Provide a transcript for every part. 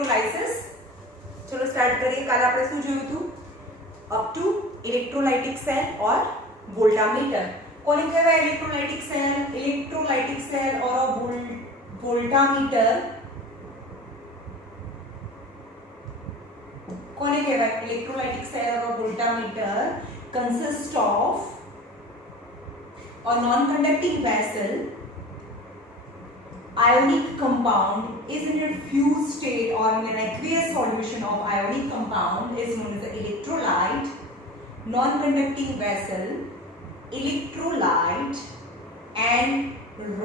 Electrolysis. ચલો start કરીએ. કાલે આપણે શું જોયું હતું? Up to electrolytic cell or voltameter. કોને કહેવાય electrolytic cell? Electrolytic cell or a voltameter કોને કહેવાય? Electrolytic cell or voltameter consists of a non-conducting vessel. Ionic compound is in a fused state or in an aqueous solution of ionic compound is known as the electrolyte. Non-conducting vessel, electrolyte, and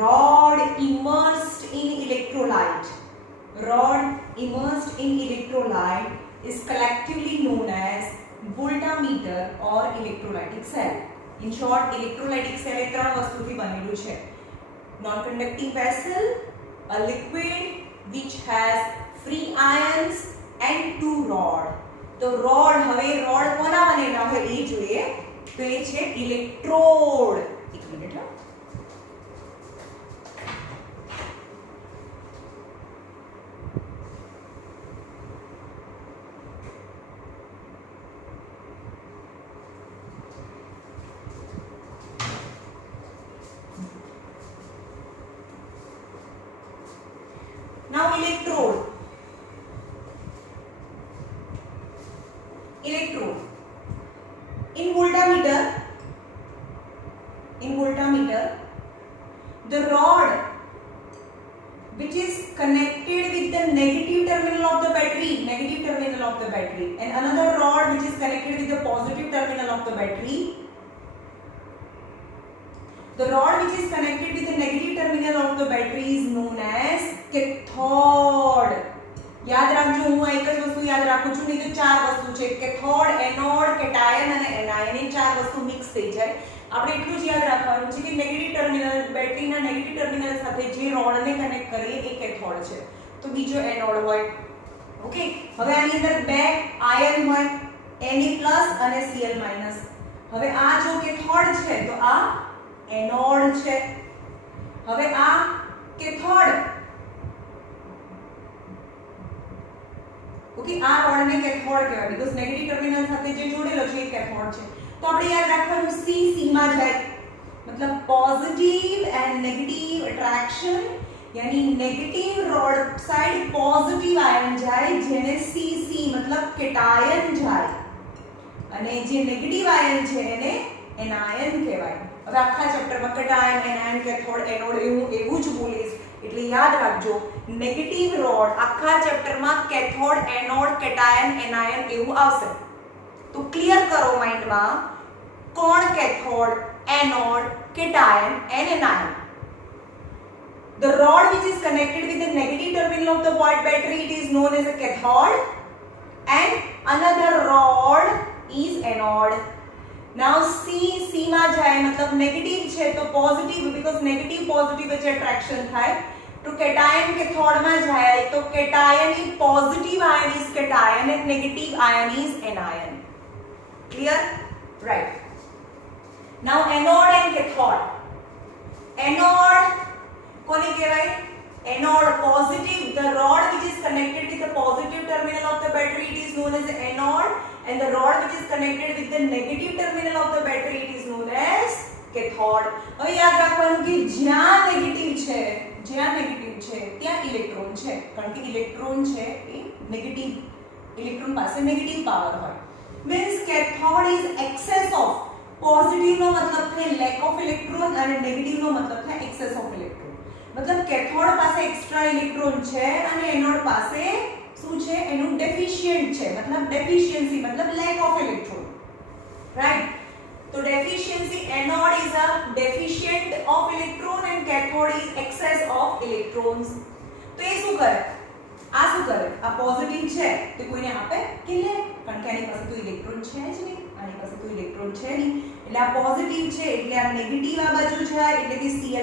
rod immersed in electrolyte. Rod immersed in electrolyte is collectively known as voltameter or electrolytic cell. In short, electrolytic cell એ ત્રણ વસ્તુથી બનેલું છે. Non-conducting vessel, a liquid which has free ions and two rod. તો rod, હવે rod કોના બનેલા હોય એ જોઈએ. તો એ છે ઇલેક્ટ્રોડ. એક minute. Now electrode. Electrode. In voltameter, the rod which is connected with the negative terminal of the battery, and another rod which is connected with the positive terminal of the battery. The rod which is connected with the negative terminal of the battery is known as cathode. याद રાખજો. હું એક જ વસ્તુ યાદ રાખું છું, નહીં તો ચાર વસ્તુ છે. કેથોડ, એનોડ, કેટાયન અને એનાયન. એ ચાર વસ્તુ મિક્સ થઈ જાય. આપણે એટલું જ યાદ રાખવાનું છે કે નેગેટિવ ટર્મિનલ, બેટરીના નેગેટિવ ટર્મિનલ સાથે જે રોડને કનેક્ટ કરીએ એ કેથોડ છે, તો બીજો એનોડ હોય. ઓકે. હવે આની અંદર બે આયન હોય, Na+ અને Cl-. હવે આ જો કેથોડ છે તો આ એનોડ છે. હવે આ કેથોડ, ઓકે, આ રોડને કેથોડ કહેવાય બીકોઝ નેગેટિવ ટર્મિનલ સાથે જે જોડેલો છે એ કેથોડ છે. તો આપણે યાદ રાખવાનું સી માં જાય, મતલબ પોઝિટિવ એન્ડ નેગેટિવ અટ્રેક્શન, यानी negative road side positive ion जाए जेने सीसी मतलब केटायन जाए, અને જે નેગેટિવ આયન છે એને એનાયન કહેવાય. હવે આખા ચેપ્ટરમાં કેટાયન, એનાયન, કેથોડ, એનોડ એવું જ બોલીશ એટલે યાદ રાખજો. નેગેટિવ રોડ આખા ચેપ્ટરમાં કેથોડ, એનોડ, કેટાયન, એનાયન એવું આવશે. તો ક્લિયર કરો માઇન્ડમાં કોણ cathode, anode, cation and anion. The rod which is connected with the negative terminal of the volt battery, it is known as a cathode, and another rod is anode. Now C માં જાય મતલબ negative છે તો positive, because negative positive વચ્ચે attraction થાય. તો cation cathode માં જાય તો cation is positive ion is cation and negative ion is anion. Clear? Right. Now anode and cathode. Anode કોને કહેવાય? Anode, positive, the rod which is connected with the positive terminal of the battery, it is known as anode, and the rod which is connected with the negative terminal of the battery, it is known as cathode. હવે યાદ રાખવાનું કે જ્યાં negative છે ત્યાં electron છે, કારણ કે ઇલેક્ટ્રોન છે એ નેગેટિવ, ઇલેક્ટ્રોન પાસે નેગેટિવ પાવર હોય. Means cathode is excess of, positive નો મતલબ થાય લેક ઓફ ઇલેક્ટ્રોન અને નેગેટિવ નો મતલબ થાય એક્સેસ ઓફ ઇલેક્ટ્રોન. मतलब कैथोड પાસે એક્સ્ટ્રા ઇલેક્ટ્રોન છે અને એનોડ પાસે શું છે? એનું ડેફિશિયન્ટ છે, मतलब डेफिशिएंसी मतलब लैक ऑफ इलेक्ट्रॉन. राइट? तो deficiency, anode is a deficient of electron and cathode is excess of electrons. तो ये શું કરે? આ શું કરે? આ પોઝિટિવ છે તો કોઈને આપે કે લે, કારણ કે આની પાસે તો ઇલેક્ટ્રોન છે જ નહીં, આની પાસે તો ઇલેક્ટ્રોન છે નહીં, એટલે આ પોઝિટિવ છે એટલે આ નેગેટિવ આ બાજુ જાય એટલે કે Cl-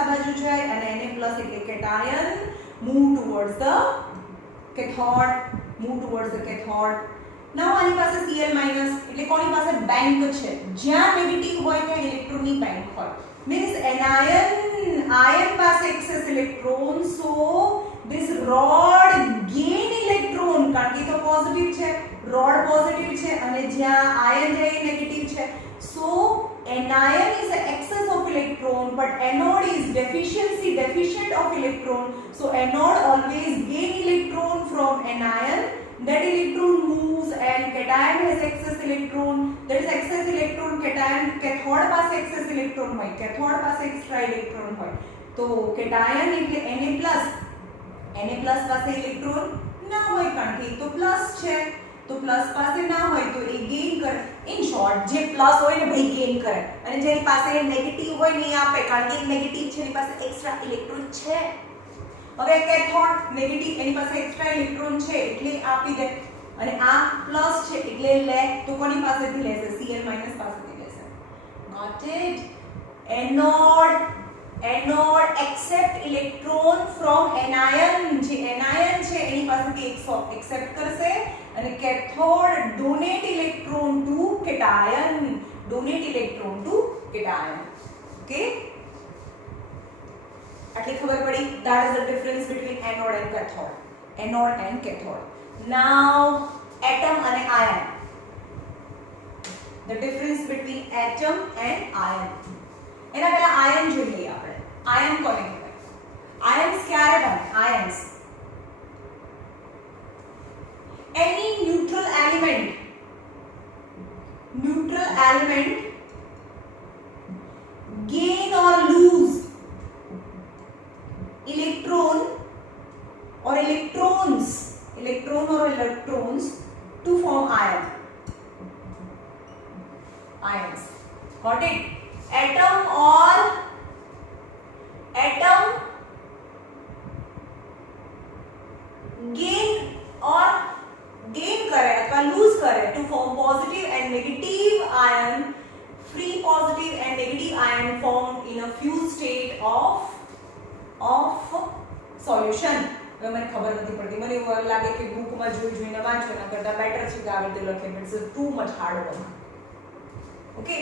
આ બાજુ જાય અને Na+ એટલે cation move towards the cathode. Now આની પાસે Cl- એટલે કોની પાસે? બેંક છે. જ્યાં નેગેટિવ હોય ત્યાં ઇલેક્ટ્રોનની બેંક હોય. મીન્સ એનાયન પાસે access electron, so this rod gain electron કારણ કે તો પોઝિટિવ છે, rod પોઝિટિવ છે અને જ્યાં ion છે એ નેગેટિવ છે. So anion is an excess of electron but anode is deficient of electron. So anode always gain electron from anion. That electron moves and cation has excess electron. That is excess electron cation. Cathode પાસે excess electron હોય, cathode પાસે extra electron હોય. તો cation એટલે Na+ પાસે electron ના હોય કારણ કે તો પ્લસ છે, તો પ્લસ પાસે ના હોય તો એ ગેઇન કરે. ઇન શોર્ટ જે પ્લસ હોય ને ભાઈ ગેઇન કરે અને જેની પાસે નેગેટિવ હોય ને આપે કારણ કે નેગેટિવ છે એની પાસે એક્સ્ટ્રા ઇલેક્ટ્રોન છે. હવે કેથોડ નેગેટિવ એની પાસે એક્સ્ટ્રા ઇલેક્ટ્રોન છે એટલે આપી દે અને આ પ્લસ છે એટલે લે તો કોની પાસેથી લેશે? Cl- પાસેથી લેશે. Got it? Anode accept electron from anion. જે anion છે એની પાસેથી accept કરશે અને cathode donate electron to cation. Okay? આટલી ખબર પડી? That is the difference between anode and cathode. Now atom અને ion. The difference between atom and ion. એના પહેલા આયન જોઈ લઈએ આપણે. આયન કોને કહેવાય? આયન્સ ક્યારે બને? Ions any neutral element gain or lose electron or electrons to form ions. Got it? Atom gain करे अथवा lose करे to form positive and negative ion. Free positive and negative ion formed in a fused state of solution. હવે મને ખબર નથી પડતી, મને એવું લાગે કે બુકમાં જોઈને વાંચો એના કરતા બેટર છે કે આવી રીતે લખે. It's too much hard work. Okay,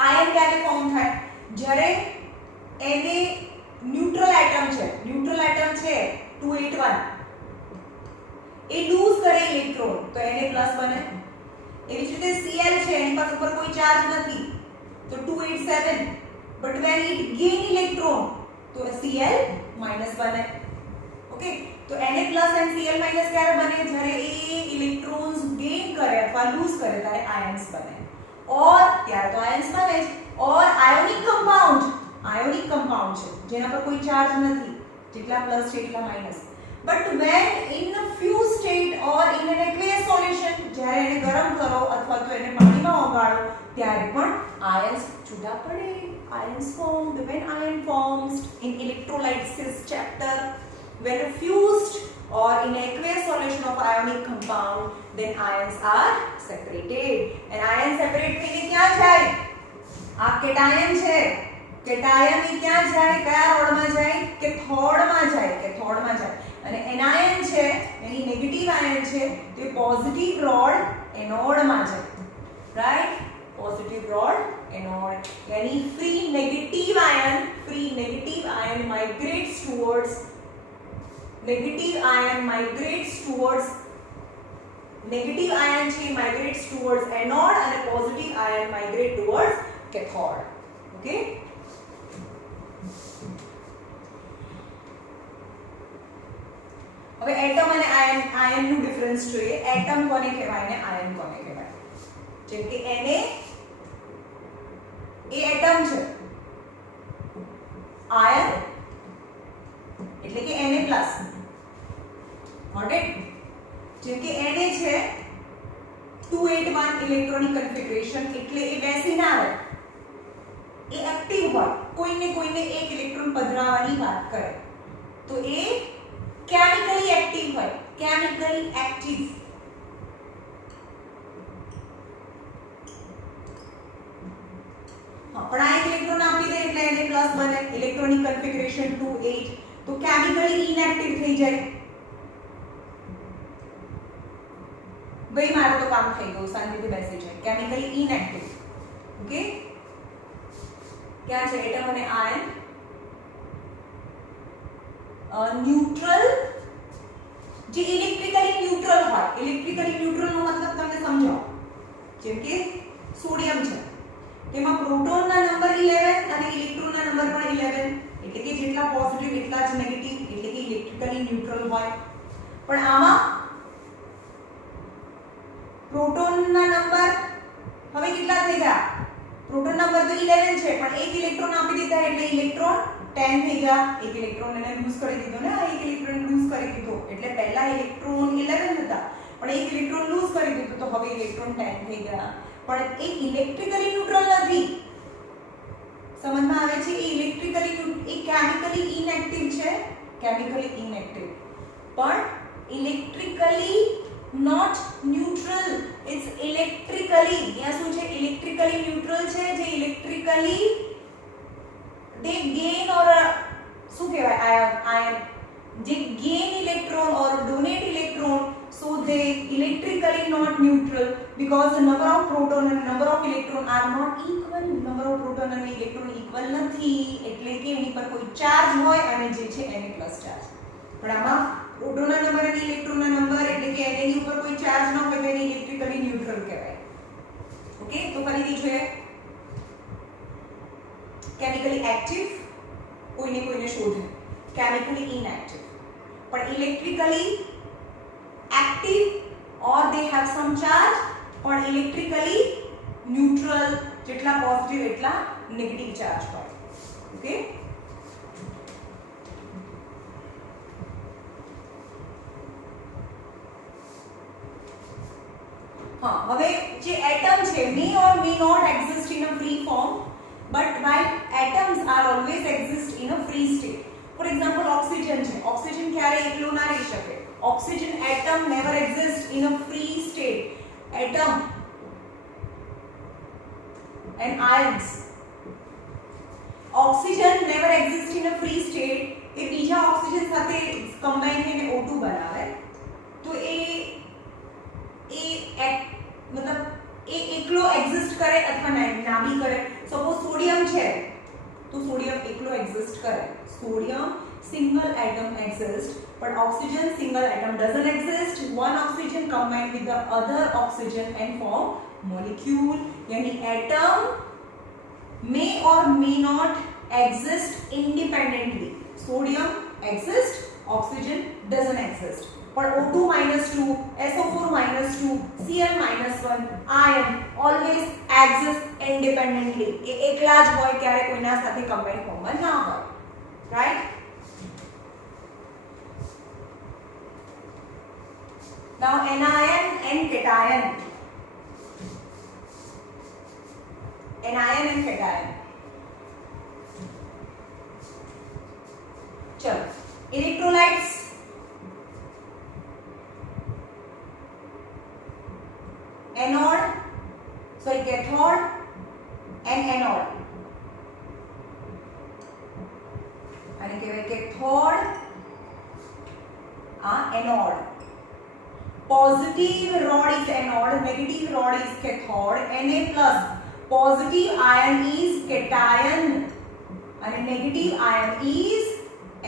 ion ક્યારે ફોર્મ થાય? જ્યારે એને ન્યુટ્રલ એટમ છે 281 એ લૂઝ કરે ઇલેક્ટ્રોન તો Na+ બને. એવી જ રીતે Cl છે એની પાસે ઉપર કોઈ ચાર્જ નથી તો 287 but when it gain electron તો Cl- બને. ઓકે, તો Na+ and Cl- ક્યારે બને? જ્યારે એ ઇલેક્ટ્રોન્સ ગેઇન કરે અથવા લૂઝ કરે ત્યારે આયન્સ બને. और ત્યારે તો આયન્સ બને જ. और આયોનિક કમ્પાઉન્ડ છે જેના પર કોઈ ચાર્જ નથી, જેટલા પ્લસ છે એટલા minus. but when in a fused state or in an aqueous solution જ્યારે એને ગરમ કરો અથવા તો એને પાણીમાં ઓગાળો ત્યારે પણ આયન્સ છૂટા પડે. ions formed. When ion forms in electrolysis chapter, when fused or in aqueous solution of ionic compound, then ions are separated. And ion separate થઈને ક્યાં જાય? આ કેટાયન છે, કેટાયન એ ક્યાં જાય? કયા રોડમાં જાય? કેથોડમાં જાય. અને એનાયન છે એની નેગેટિવ આયન છે તે પોઝિટિવ રોડ એનોડમાં જાય. રાઈટ? પોઝિટિવ રોડ एनोड यानी free negative ion migrates towards negative ion migrates towards anode and positive ion migrate towards cathode. Okay, હવે એટમ અને આયન નું ડિફરન્સ જોઈએ. એટમ કોને કહેવાય ને આયન કોને કહેવાય? જેમ કે Na એ એટમ છે, આયન એટલે કે Na+. Got it? જેમ કે Na છે 281 ઇલેક્ટ્રોનિક કન્ફિગરેશન એટલે એ બેસી ના રહે, એ એક્ટિવ હોય, કોઈને એક ઇલેક્ટ્રોન પધરાવવાની વાત કરે તો એ કેમિકલી એક્ટિવ હોય, કેમિકલી એક્ટિવ. પણ આ ઇલેક્ટ્રોન આપી દે એટલે Na+ બને, ઇલેક્ટ્રોનિક કન્ફિગરેશન 28 તો કેમિકલી ઇનએક્ટિવ થઈ જાય. ભાઈ મારે તો કામ થઈ ગયું, શાંતિથી બેસી જાય, કેમિકલી ઇનએક્ટિવ. ઓકે, ક્યાં છે એટમ અને આયન? ન્યુટ્રલ, જે ઇલેક્ટ્રિકલી ન્યુટ્રલ હોય. ઇલેક્ટ્રિકલી ન્યુટ્રલ નો મતલબ તમને સમજાવો. જેમ કે સોડિયમ છે, તેમાં પ્રોટોનના નંબર 11 અને ઇલેક્ટ્રોનના નંબર પણ 11, એટલે કે જેટલા પોઝિટિવ એટલા જ નેગેટિવ, એટલે કે ઇલેક્ટ્રિકલી ન્યુટ્રલ હોય. પણ આમાં પ્રોટોનના નંબર હવે કેટલા થઈ ગયા? પ્રોટોન નંબર તો 11 છે, પણ એક ઇલેક્ટ્રોન આપી દીધા એટલે ઇલેક્ટ્રોન 10 થઈ ગયા. એક ઇલેક્ટ્રોન એને લૂઝ કરી દીધો ને, એક ઇલેક્ટ્રોન લૂઝ કરી દીધો એટલે પહેલા ઇલેક્ટ્રોન 11 હતા, પણ એક ઇલેક્ટ્રોન લૂઝ કરી દીધો તો હવે ઇલેક્ટ્રોન 10 થઈ ગયા. પણ એ ઇલેક્ટ્રિકલી ન્યુટ્રલ નથી. સમજમાં આવે છે? એ ઇલેક્ટ્રિકલી એ કેમિકલી ઇનએક્ટિવ છે, કેમિકલી ઇનએક્ટિવ, પણ electrically not neutral. It's electrically, ત્યાં શું છે? ઇલેક્ટ્રિકલી ન્યુટ્રલ છે, જે ઇલેક્ટ્રિકલી they gain or શું કહેવાય ion, they gain electron or donate electron, so they electrically not neutral because the number of proton and number of electron are not equal. number of proton અને electron equal નથી, એટલે કે એની પર કોઈ charge હોય અને જે છે એને પ્લસ ચાર્જ. પણ આમાં પ્રોટોનના નંબર અને ઇલેક્ટ્રોનના નંબર એટલે કે એની ઉપર કોઈ ચાર્જ ન હોય તો એને ઇલેક્ટ્રિકલી ન્યુટ્રલ કહેવાય. ઓકે, તો ફરીથી જોઈએ. કેમિકલી એક્ટિવ કોઈને કોઈને શોધે, કેમિકલી ઇનએક્ટિવ, પણ electrically active or they have sum charge, પણ ઇલેક્ટ્રિકલી ન્યુટ્રલ, જેટલા પોઝિટિવ એટલા નેગેટિવ ચાર્જ હોય. ઓકે, હા, હવે જે એટમ છે may or may not exist in a free form, but while atoms are always exist in a free state. For example, oxygen છે, oxygen ક્યારે એકલો ના રહી શકે. oxygen atom never exists in a free state. atom and ions, oxygen never exists in a free state. એ બીજા oxygen સાથે combine થઈને O2 બનાવે તો એ મતલબ એ એકલો એક્ઝિસ્ટ કરે અથવા ના બી કરે. સપોઝ સોડિયમ છે તો સોડિયમ એકલો એક્ઝિસ્ટ કરે. Sodium single atom exists, but oxygen single atom doesn't exist. One oxygen combine with the other oxygen and form molecule. यानी atom may or may not exist independently. Sodium exists, oxygen doesn't exist. But O2-2, SO4-2, Cl-1 ion always exist independently. એ એકલા જ હોય, ક્યારે કોઈના સાથે combine ફોર્મમાં ના હોય. Right? Now anion and cation. Anion and cation. चलो, electrolytes. Anode, sorry, cathode and anode. આને કહેવાય cathode, anode. Positive rod is anode, negative rod is cathode. Na+, positive ion is cation and negative ion is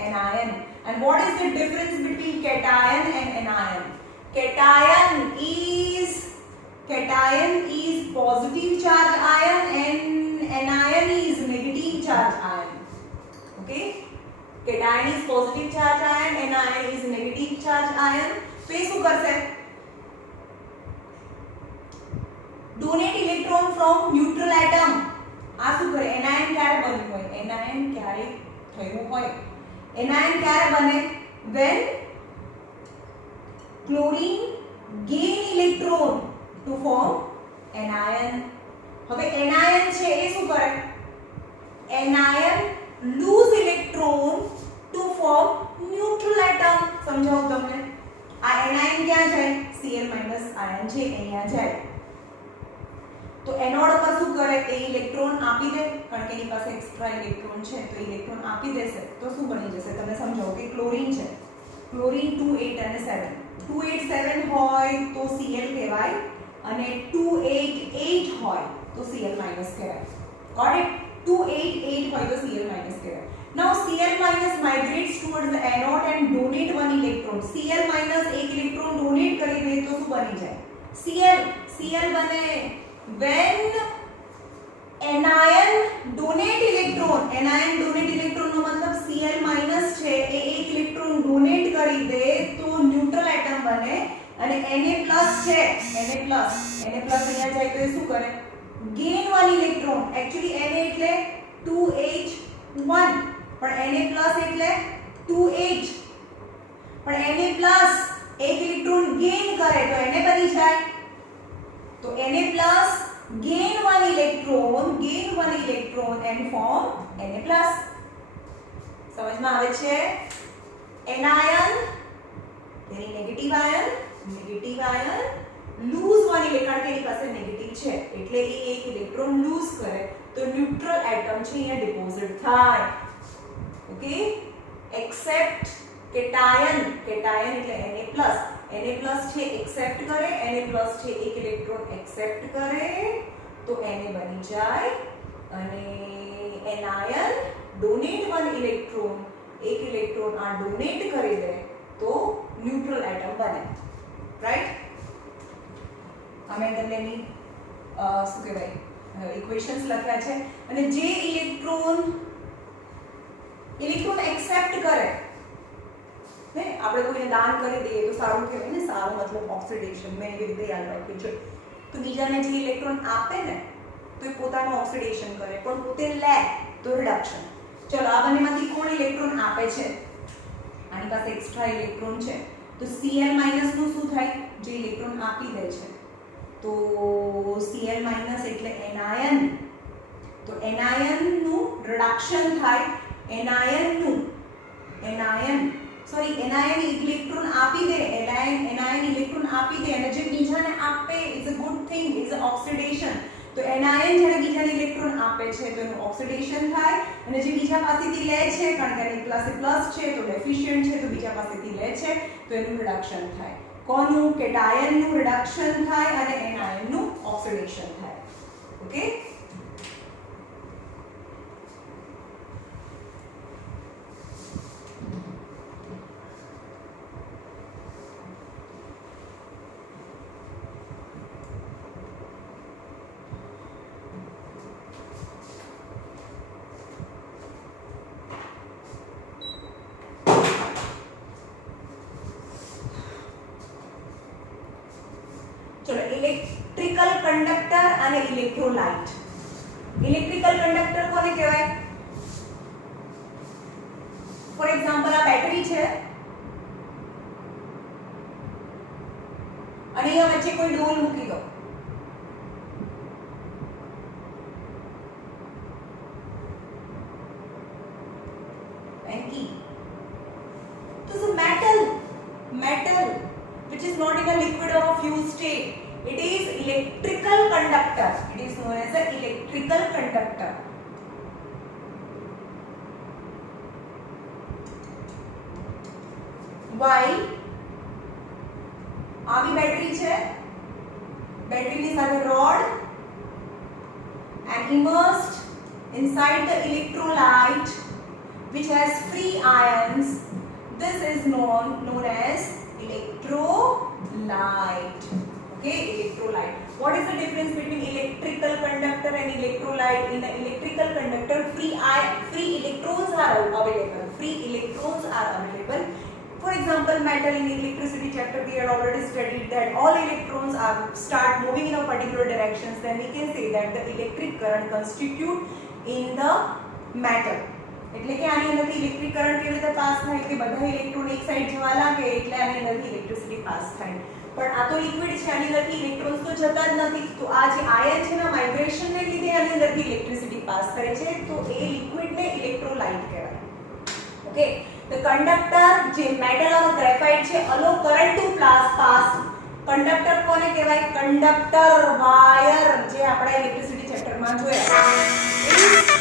anion. And what is the difference between cation and anion? Cation is positive charge ion and anion is negative charge ion. Okay, cation is positive charge ion and anion is negative charge ion. तो ये શું કરશે? donate electron from neutral atom. આ શું કરે? anion ક્યારે બન્યું હોય? anion ક્યારે થયું હોય? anion ક્યારે બને? when chlorine gain electron to form anion. હવે anion છે એ શું કરે? anion lose electron to form neutral atom. સમજાવું તમને? આ anion ક્યાં જાય? Cl- ion છે અહીંયા જાય. તો એનોડ પર શું કરે? એ ઇલેક્ટ્રોન આપી દે, કારણ કે એની પાસે એક્સ્ટ્રા ઇલેક્ટ્રોન છે તો ઇલેક્ટ્રોન આપી દેશે તો શું બની જશે? તમને સમજાવો કે ક્લોરીન છે, ક્લોરીન 2 8 અને 7, 2 8 7 હોય તો Cl કહેવાય અને 2 8 8 હોય તો Cl- કહેવાય. Got it? 2 8 8 હોય તો Cl- કહેવાય. Now Cl minus migrates towards the anode and donate one electron. Cl minus एक इलेक्ट्रॉन डोनेट કરી દે તો શું બની જાય? Cl બને when anion donate electron નો मतलब Cl minus છે એ એક ઇલેક્ટ્રોન ડોનેટ કરી દે તો ન્યુટ્રલ એટમ બને અને Na+ છે Na+ અહીંયા જાય તો એ શું કરે? Gain one electron. Actually Na એટલે 2H1 પણ Na+ એટલે 2H પણ Na+ એક ઇલેક્ટ્રોન ગેઇન કરે તો Na બની જાય. તો Na+ gain one electron and form Na+. સમજમાં આવે છે? anion તેની negative ion lose one electron કે એની પાસે નેગેટિવ છે એટલે એ એક ઇલેક્ટ્રોન લૂઝ કરે તો ન્યુટ્રલ એટમ છે અહીંયા ડિપોઝિટ થાય. ઓકે, એક્સેપ્ટ કેટાયન એટલે Na+ છે એક્સેપ્ટ કરે Na+ છે એક ઇલેક્ટ્રોન એક્સેપ્ટ કરે તો Na બની જાય અને anion donate one electron એક ઇલેક્ટ્રોન આ ડોનેટ કરી દે તો ન્યુટ્રલ એટમ બને. રાઈટ? અમે તમને શું કહેવાય ઇક્વેશન્સ લખ્યા છે અને જે ઇલેક્ટ્રોન એક્સેપ્ટ કરે ને આપણે કોઈને દાન કરી દઈએ તો સારું કહેવાય ને, સારું મતલબ ઓક્સિડેશન. મેં એવી રીતે યાદ રાખ્યું છે. તો બીજાને જે ઇલેક્ટ્રોન આપે ને તો એ પોતાનું ઓક્સિડેશન કરે પણ પોતે લે તો રિડક્શન. ચલો આ બંનેમાંથી કોણ ઇલેક્ટ્રોન આપે છે? આની પાસે એક્સ્ટ્રા ઇલેક્ટ્રોન છે તો Cl માઈનસ નું શું થાય? જે ઇલેક્ટ્રોન આપી દે છે તો Cl માઈનસ એટલે એનાયન. તો એનાયન નું રિડક્શન થાય. એનાયન ઇલેક્ટ્રોન આપી દે અને જે બીજાને આપે is a good thing, is a oxidation. તો એનાયન જ્યારે બીજાને ઇલેક્ટ્રોન આપે છે તો એનું ઓક્સિડેશન થાય અને જે બીજા પાસેથી લે છે કારણ કે એની પાસે પ્લસ છે તો ડેફિશિયન્ટ છે તો બીજા પાસેથી લે છે તો એનું રિડક્શન થાય. કોનું? કેટાયનનું રિડક્શન થાય અને એનાયનનું ઓક્સિડેશન થાય. ઓકે, ચલો ઇલેક્ટ્રિકલ કંડક્ટર અને ઇલેક્ટ્રોલાઇટ. ઇલેક્ટ્રિકલ કંડક્ટર કોને કહેવાય? ફોર એક્ઝામ્પલ આ બેટરી છે અને અહીંયા વચ્ચે કોઈ ડોલ મૂકી દો key. So the metal which is not in a liquid or a fused state, it is electrical conductor. It is known as an electrical conductor. While આવી બેટરી છે, બેટરીની સાથે rod and immersed inside the electrolyte which has free ions, this is known as electrolyte. Okay, electrolyte. What is the difference between electrical conductor and electrolyte? In the electrical conductor, free electrons are available. For example, metal in electricity chapter we had already studied that all electrons start moving in a particular directions. Then we can say that the electric current constitute in the metal. એટલે કે આની અંદરથી electric current કેવી રીતે pass થાય કે બધા electron એક સાઈડ જવા લાગે એટલે આની અંદરથી ઇલેક્ટ્રિસિટી પાસ થાય. પણ આ તો લિક્વિડ છે, આની અંદરથી ઇલેક્ટ્રોન્સ તો જતા જ નથી. તો આ જે આયન છે ના માઇગ્રેશનને લીધે આની અંદરથી ઇલેક્ટ્રિસિટી પાસ કરે છે, તો એ લિક્વિડને ઇલેક્ટ્રોલાઇટ કહેવાય. ઓકે, ધ કંડક્ટર જે મેટલ ઓર ગ્રેફાઇટ છે અલો કરંટ ટુ પાસ. કંડક્ટર કોને કહેવાય? કંડક્ટર વાયર જે આપણે ઇલેક્ટ્રિસિટી ચેપ્ટરમાં જોયા.